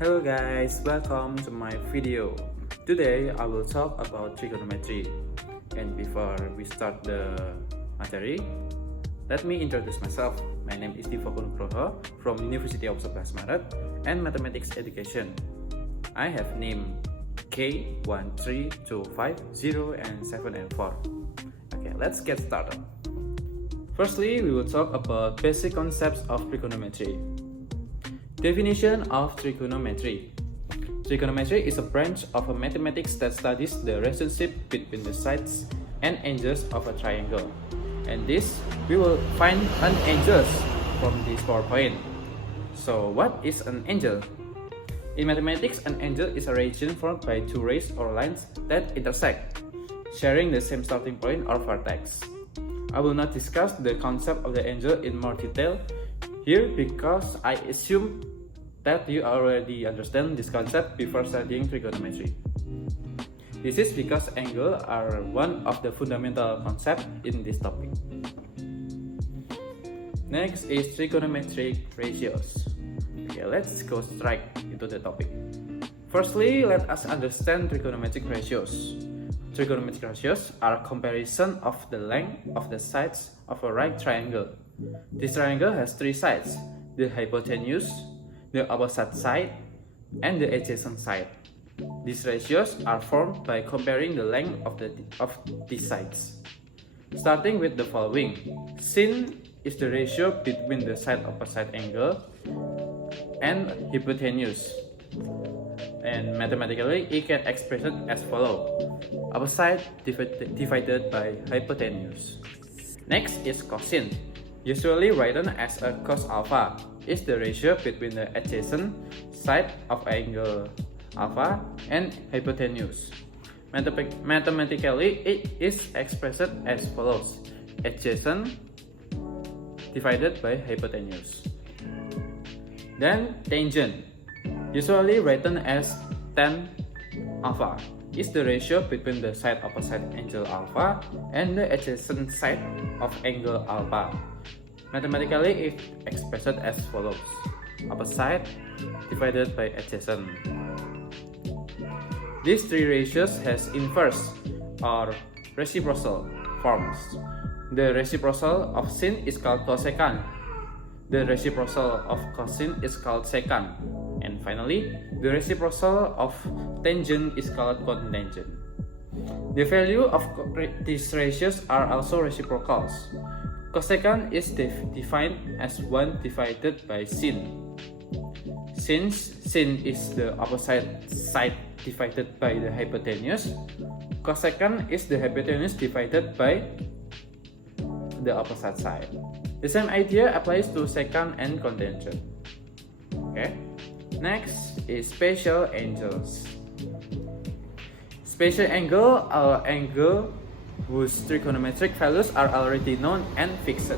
Hello guys, welcome to my video. Today I will talk about trigonometry. And before we start the material, let me introduce myself. My name is Divogo Nugroho from University of 11 Maret and Mathematics Education. I have name K13250 and 7 and 4. Okay, let's get started. Firstly, we will talk about basic concepts of trigonometry. Definition of trigonometry. Trigonometry is a branch of mathematics that studies the relationship between the sides and angles of a triangle. And this, we will find an angles from this PowerPoint. So what is an angle? In mathematics, an angle is a region formed by two rays or lines that intersect, sharing the same starting point or vertex. I will not discuss the concept of the angle in more detail here because I assume that you already understand this concept before studying trigonometry. This is because angles are one of the fundamental concepts in this topic. Next is trigonometric ratios. Okay, let's go straight into the topic. Firstly, let us understand trigonometric ratios. Trigonometric ratios are a comparison of the length of the sides of a right triangle. This triangle has three sides: the hypotenuse, the opposite side, and the adjacent side. These ratios are formed by comparing the length of these sides. Starting with the following: sin is the ratio between the side opposite angle and hypotenuse. And mathematically, it can express it as follows: opposite divided by hypotenuse. Next is cosine, usually written as a cos alpha, is the ratio between the adjacent side of angle alpha and hypotenuse. Mathematically, it is expressed as follows: adjacent divided by hypotenuse. Then tangent, usually written as tan alpha, is the ratio between the side opposite angle alpha and the adjacent side of angle alpha. Mathematically, it expressed as follows: opposite divided by adjacent. These three ratios has inverse or reciprocal forms. The reciprocal of sin is called cosecant. The reciprocal of cosine is called secant. And finally, the reciprocal of tangent is called cotangent. The value of these ratios are also reciprocals. Cosecant is defined as 1 divided by sin. Since sin is the opposite side divided by the hypotenuse, cosecant is the hypotenuse divided by the opposite side. The same idea applies to secant and cotangent. Okay. Next is special angles. Special angle are angle whose trigonometric values are already known and fixed.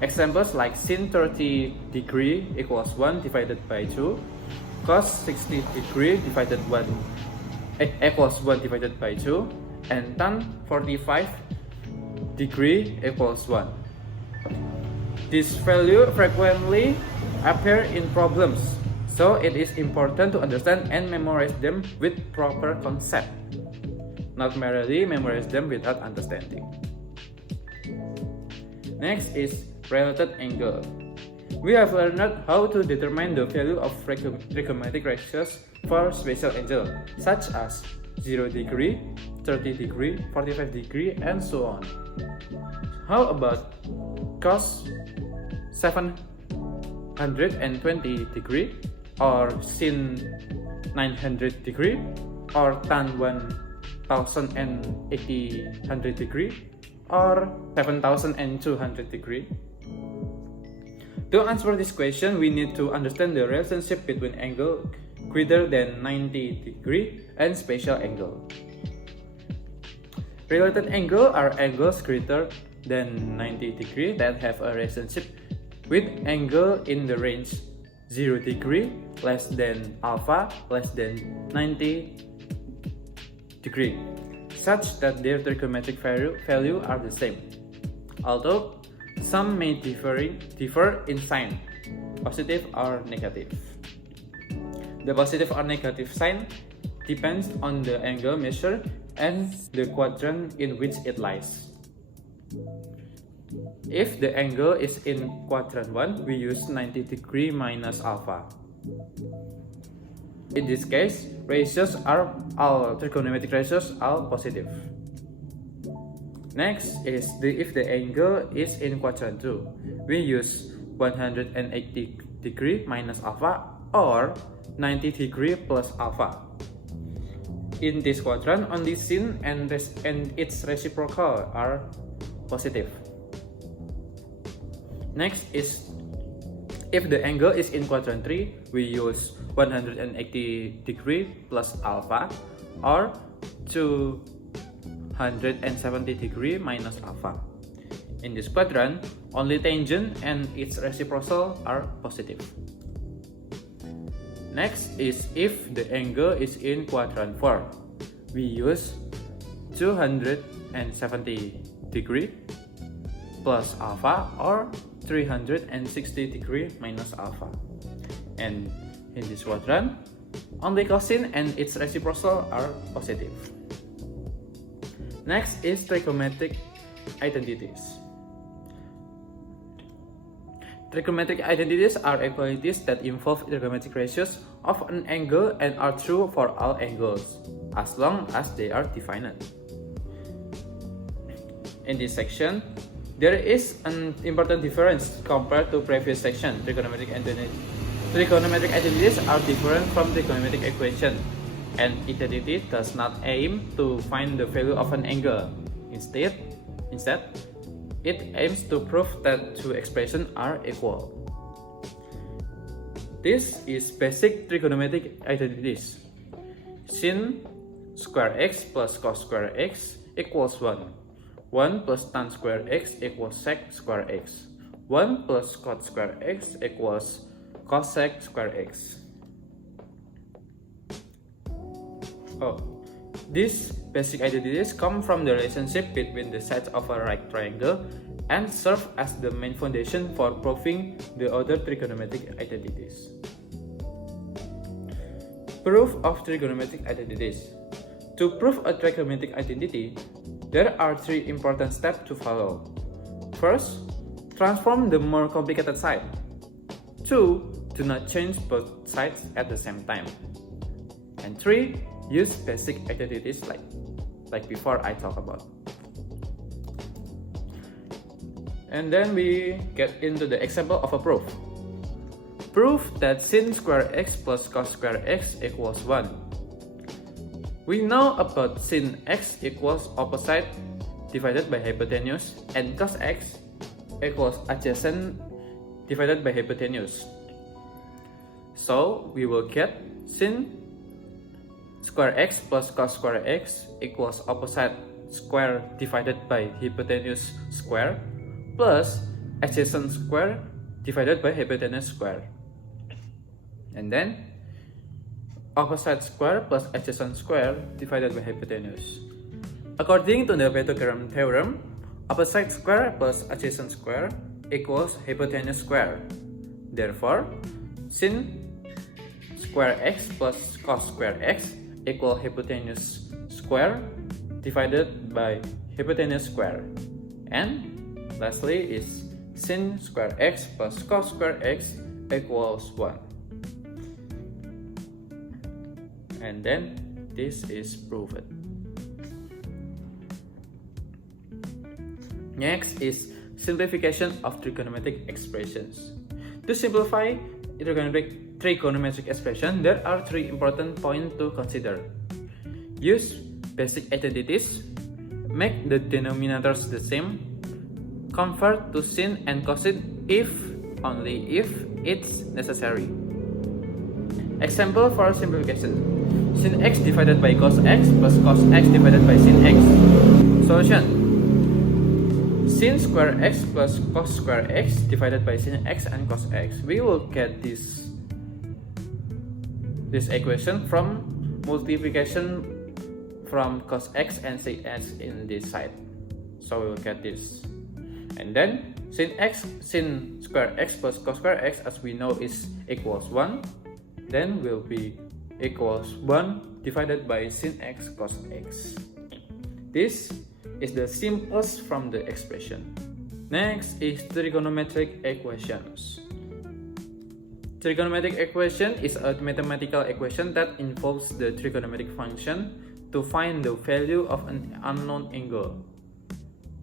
Examples like sin 30 degree equals 1 divided by 2, cos 60 degree divided 1 equals 1 divided by 2, and tan 45 degree equals 1. This value frequently appear in problems, so it is important to understand and memorize them with proper concept, not merely memorize them without understanding. Next is related angle. We have learned how to determine the value of trigonometric ratios for special angle, such as 0 degree, 30 degree, 45 degree, and so on. How about cos 720 degree, or sin 900 degree, or tan 1080 degree, or 7200 degree? To answer this question, we need to understand the relationship between angle greater than 90 degree and special angle. Related angle are angles greater than 90 degree that have a relationship with angle in the range 0 degree less than alpha less than 90 degree, such that their trigonometric value are the same, although some may differ in sign, positive or negative. The positive or negative sign depends on the angle measured and the quadrant in which it lies. If the angle is in quadrant 1, we use 90 degree minus alpha. In this case, all trigonometric ratios are positive. Next is if the angle is in quadrant 2, we use 180 degree minus alpha or 90 degree plus alpha. In this quadrant, only sin and its reciprocal are positive. Next is if the angle is in quadrant 3, we use 180 degree plus alpha or 270 degree minus alpha. In this quadrant, only tangent and its reciprocal are positive. Next is if the angle is in quadrant 4, we use 270 degree plus alpha or 360 degree minus alpha. And in this quadrant, only cosine and its reciprocal are positive. Next is trigonometric identities. Trigonometric identities are equalities that involve trigonometric ratios of an angle and are true for all angles, as long as they are defined. In this section, there is an important difference compared to previous section. Trigonometric identities are different from trigonometric equation. An identity does not aim to find the value of an angle. Instead, it aims to prove that two expressions are equal. This is basic trigonometric identities. Sin square x plus cos square x equals 1. 1 plus tan square x equals sec square x. 1 plus cot square x equals cosec square x. These basic identities come from the relationship between the sides of a right triangle and serve as the main foundation for proving the other trigonometric identities. Proof of trigonometric identities. To prove a trigonometric identity, there are three important steps to follow. First, transform the more complicated side. 2. Do not change both sides at the same time. And 3. Use basic identities like before I talk about. And then we get into the example of a proof. Prove that sin square x plus cos square x equals 1. We know about sin x equals opposite divided by hypotenuse and cos x equals adjacent divided by hypotenuse. So we will get sin square x plus cos square x equals opposite square divided by hypotenuse square plus adjacent square divided by hypotenuse square. And then opposite square plus adjacent square divided by hypotenuse. According to the Pythagorean theorem, opposite square plus adjacent square equals hypotenuse square. Therefore, sin square x plus cos square x equal hypotenuse square divided by hypotenuse square. And lastly is sin square x plus cos square x equals 1. And then this is proven. Next is simplification of trigonometric expressions. To simplify trigonometric expression, there are three important points to consider. Use basic identities, make the denominators the same, convert to sin and cosine only if it's necessary. Example for simplification. Sin x divided by cos x plus cos x divided by sin x. Solution. Sin square x plus cos square x divided by sin x and cos x. We will get this equation from multiplication from cos x and sin x in this side. So we will get this. And then sin square x plus cos square x, as we know, is equals 1. then will be equals 1 divided by sin x cos x. This is the simplest from the expression. Next is trigonometric equations. Trigonometric equation is a mathematical equation that involves the trigonometric function to find the value of an unknown angle.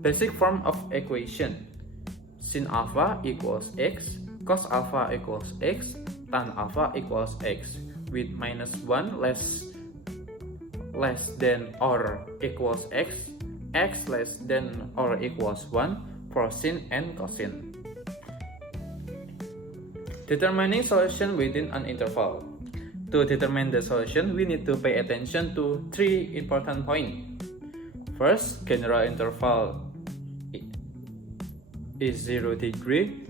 Basic form of equation: sin alpha equals x, cos alpha equals x, tan alpha equals x, with minus 1 less than or equals x, x less than or equals 1 for sin and cosine. Determining solution within an interval. To determine the solution, we need to pay attention to 3 important points. First, general interval is 0 degree,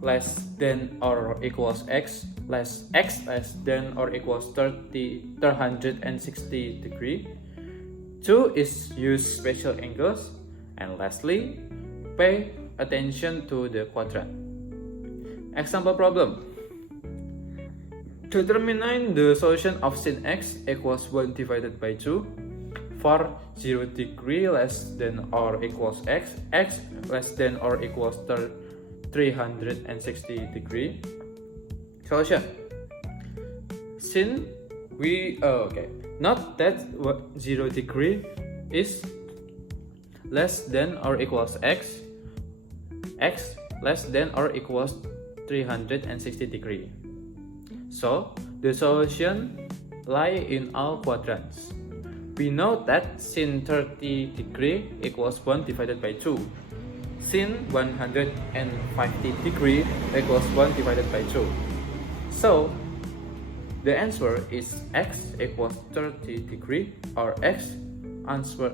less than or equals x less than or equals 360 degree. 2 is use special angles, and lastly, pay attention to the quadrant. Example problem. Determine the solution of sin x equals 1 divided by 2 for 0 degree less than or equals x, x less than or equals 360 degree. Solution. Note that 0 degree is less than or equals x, x less than or equals 360 degree. So, the solution lie in all quadrants. We know that sin 30 degree equals 1 divided by 2. Sin 150 degree equals 1 divided by 2. So, the answer is x equals 30 degree or x answer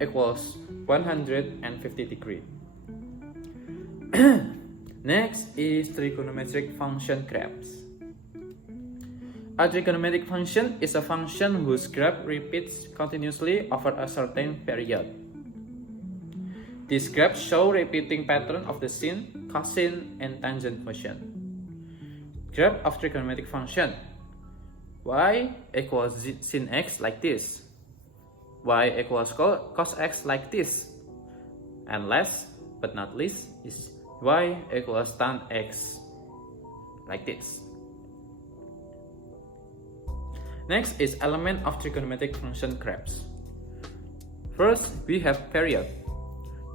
equals 150 degree. Next is trigonometric function graphs. A trigonometric function is a function whose graph repeats continuously over a certain period. These graphs show repeating pattern of the sin, cosine, and tangent function. Graph of trigonometric function. Y equals sin x like this. Y equals cos x like this. And last but not least is y equals tan x like this. Next is element of trigonometric function graphs. First, we have period.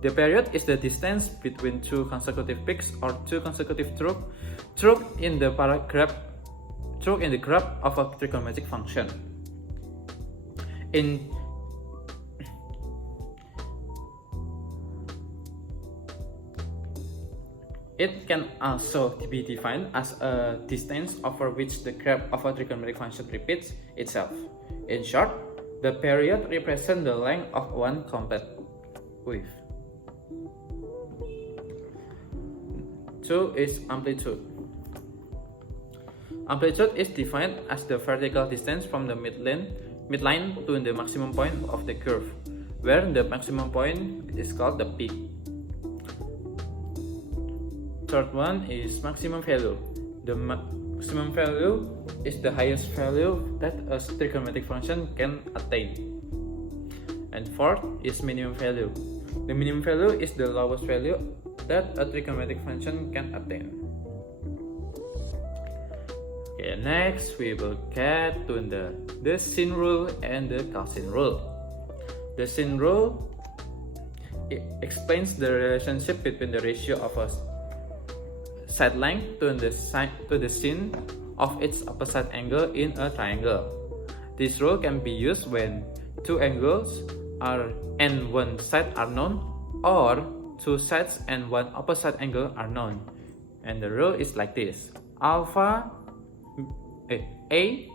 The period is the distance between two consecutive peaks or two consecutive truths in the graph of a trigonometric function. It can also be defined as a distance over which the graph of a trigonometric function repeats itself. In short, the period represents the length of one complete wave. 2 is amplitude. Amplitude is defined as the vertical distance from the midline to the maximum point of the curve, where the maximum point is called the peak. Third one is maximum value. The maximum value is the highest value that a trigonometric function can attain. And fourth is minimum value. The minimum value is the lowest value that a trigonometric function can attain. Okay, next we will get to the sin rule and the cosine rule. The sin rule explains the relationship between the ratio of a side length to the sin of its opposite angle in a triangle. This rule can be used when two angles and one side are known, or two sides and one opposite angle are known. And the rule is like this: alpha A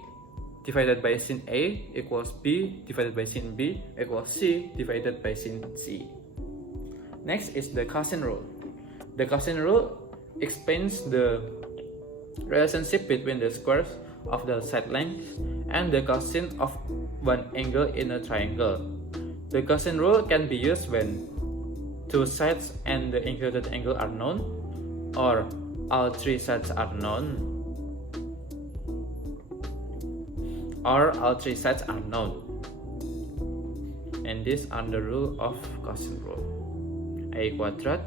divided by sin A equals B divided by sin B equals C divided by sin C. Next is the cosine rule. The cosine rule explains the relationship between the squares of the side lengths and the cosine of one angle in a triangle. The cosine rule can be used when two sides and the included angle are known, or all three sides are known. or all three sides are known. And these are the rule of quotient rule. A quadrat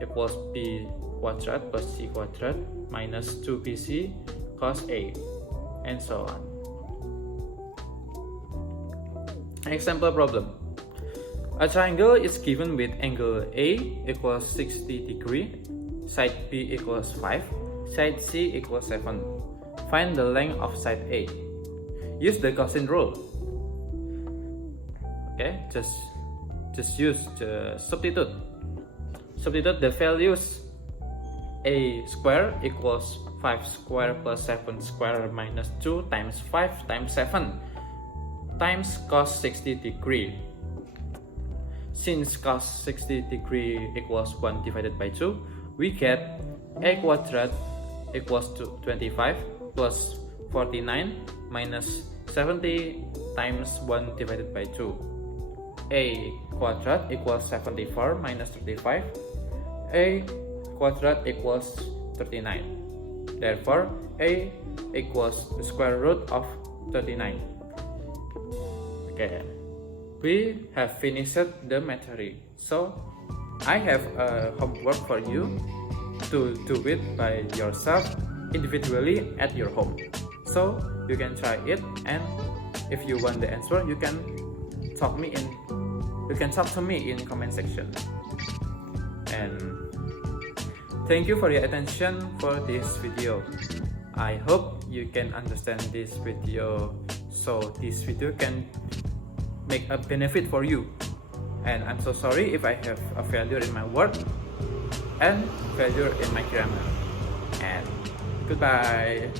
equals b quadrat plus c quadrat minus 2bc cos a, and so on. Example problem. A triangle is given with angle A equals 60 degree, side B equals 5, side C equals 7. Find the length of side A. Use the quotient rule. Okay, just use the substitute the values. A square equals 5 square plus 7 square minus 2 times 5 times 7 times cos 60 degree. Since cos 60 degree equals 1 divided by 2, we get a quadrat equals to 25 plus 49 minus 70 times 1 divided by 2. A quadrat equals 74 minus 35. A quadrat equals 39. Therefore, A equals the square root of 39. Okay, we have finished the material. So, I have a homework for you to do it by yourself individually at your home. So, you can try it, and if you want the answer, you can talk to me in comment section. And thank you for your attention for this video. I hope you can understand this video, so this video can make a benefit for you. And I'm so sorry if I have a failure in my work and failure in my grammar. And goodbye.